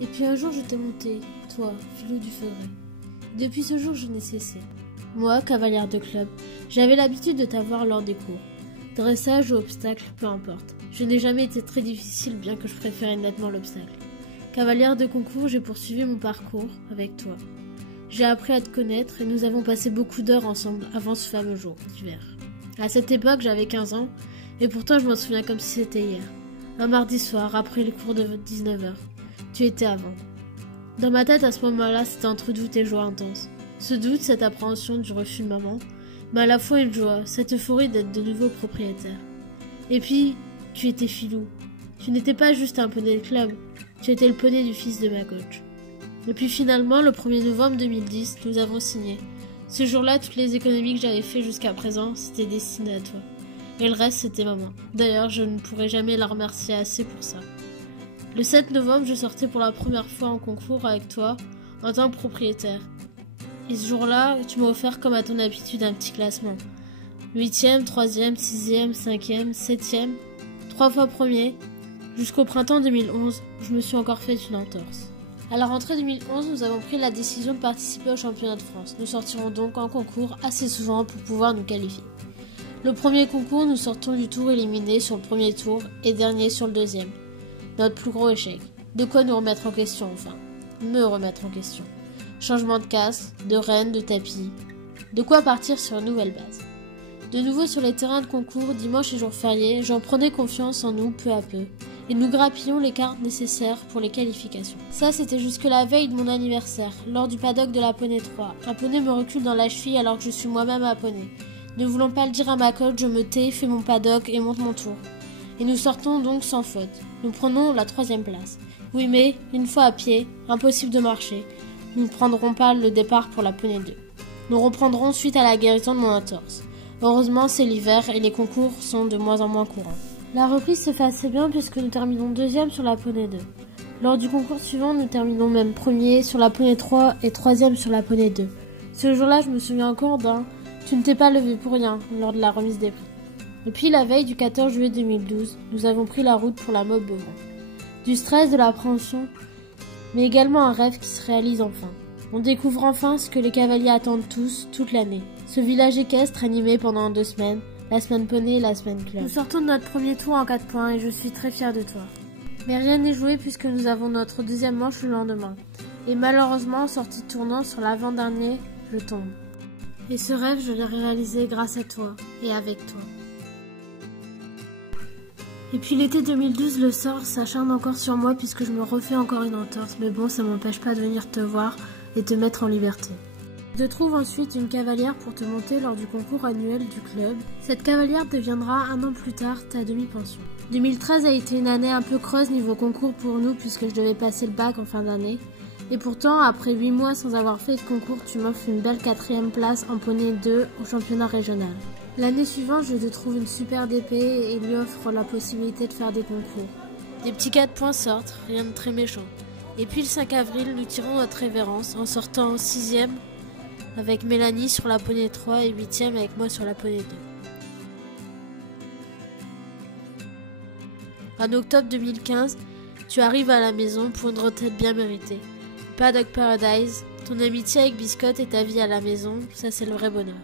Et puis un jour je t'ai monté, toi, filou du Faudrait. Depuis ce jour je n'ai cessé. Moi, cavalière de club, j'avais l'habitude de t'avoir lors des cours. Dressage ou obstacle, peu importe. Je n'ai jamais été très difficile, bien que je préférais nettement l'obstacle. Cavalière de concours, j'ai poursuivi mon parcours avec toi. J'ai appris à te connaître et nous avons passé beaucoup d'heures ensemble avant ce fameux jour d'hiver. À cette époque, j'avais 15 ans et pourtant je m'en souviens comme si c'était hier. Un mardi soir, après les cours de 19h. Tu étais avant. Dans ma tête, à ce moment-là, c'était entre doute et joie intense. Ce doute, cette appréhension du refus de maman, mais à la fois une joie, cette euphorie d'être de nouveau propriétaire. Et puis, tu étais filou. Tu n'étais pas juste un poney de club, tu étais le poney du fils de ma coach. Et puis finalement, le 1er novembre 2010, nous avons signé. Ce jour-là, toutes les économies que j'avais fait jusqu'à présent, c'était destiné à toi. Et le reste, c'était maman. D'ailleurs, je ne pourrai jamais la remercier assez pour ça. Le 7 novembre, je sortais pour la première fois en concours avec toi, en tant que propriétaire. Et ce jour-là, tu m'as offert comme à ton habitude un petit classement. 8e, 3e, 6e, 5e, 7e, 3 fois premier. Jusqu'au printemps 2011, je me suis encore fait une entorse. À la rentrée 2011, nous avons pris la décision de participer au championnat de France. Nous sortirons donc en concours assez souvent pour pouvoir nous qualifier. Le premier concours, nous sortons du tour éliminé sur le premier tour et dernier sur le deuxième. Notre plus gros échec. De quoi nous remettre en question enfin. Me remettre en question. Changement de casse, de reine, de tapis. De quoi partir sur une nouvelle base. De nouveau sur les terrains de concours, dimanche et jours fériés, j'en prenais confiance en nous peu à peu. Et nous grappillions les cartes nécessaires pour les qualifications. Ça, c'était jusque la veille de mon anniversaire, lors du paddock de la poney 3. Un poney me recule dans la cheville alors que je suis moi-même à poney. Ne voulant pas le dire à ma coach, je me tais, fais mon paddock et monte mon tour. Et nous sortons donc sans faute. Nous prenons la 3e place. Oui, mais, une fois à pied, impossible de marcher. Nous ne prendrons pas le départ pour la poney 2. Nous reprendrons suite à la guérison de mon entorse. Heureusement, c'est l'hiver et les concours sont de moins en moins courants. La reprise se fait assez bien puisque nous terminons 2e sur la poney 2. Lors du concours suivant, nous terminons même 1er sur la poney 3 et 3e sur la poney 2. Ce jour-là, je me souviens encore d'un « Tu ne t'es pas levé pour rien » lors de la remise des prix. Et puis la veille du 14 juillet 2012, nous avons pris la route pour la Mob Beuvron. Du stress, de l'appréhension, mais également un rêve qui se réalise enfin. On découvre enfin ce que les cavaliers attendent tous, toute l'année. Ce village équestre animé pendant 2 semaines, la semaine poney et la semaine club. Nous sortons de notre premier tour en 4 points et je suis très fière de toi. Mais rien n'est joué puisque nous avons notre 2e manche le lendemain. Et malheureusement, sortie de tournant sur l'avant-dernier, je tombe. Et ce rêve, je l'ai réalisé grâce à toi et avec toi. Et puis l'été 2012, le sort s'acharne encore sur moi puisque je me refais encore une entorse. Mais bon, ça m'empêche pas de venir te voir et te mettre en liberté. Je trouve ensuite une cavalière pour te monter lors du concours annuel du club. Cette cavalière deviendra 1 an plus tard ta demi-pension. 2013 a été une année un peu creuse niveau concours pour nous puisque je devais passer le bac en fin d'année. Et pourtant, après 8 mois sans avoir fait de concours, tu m'offres une belle 4e place en poney 2 au championnat régional. L'année suivante, je te trouve une super DP et lui offre la possibilité de faire des concours. Des petits 4 points sortent, rien de très méchant. Et puis le 5 avril, nous tirons notre révérence en sortant 6e avec Mélanie sur la poney 3 et 8e avec moi sur la poney 2. En octobre 2015, tu arrives à la maison pour une retraite bien méritée. Paddock Paradise, ton amitié avec Biscotte et ta vie à la maison, ça c'est le vrai bonheur.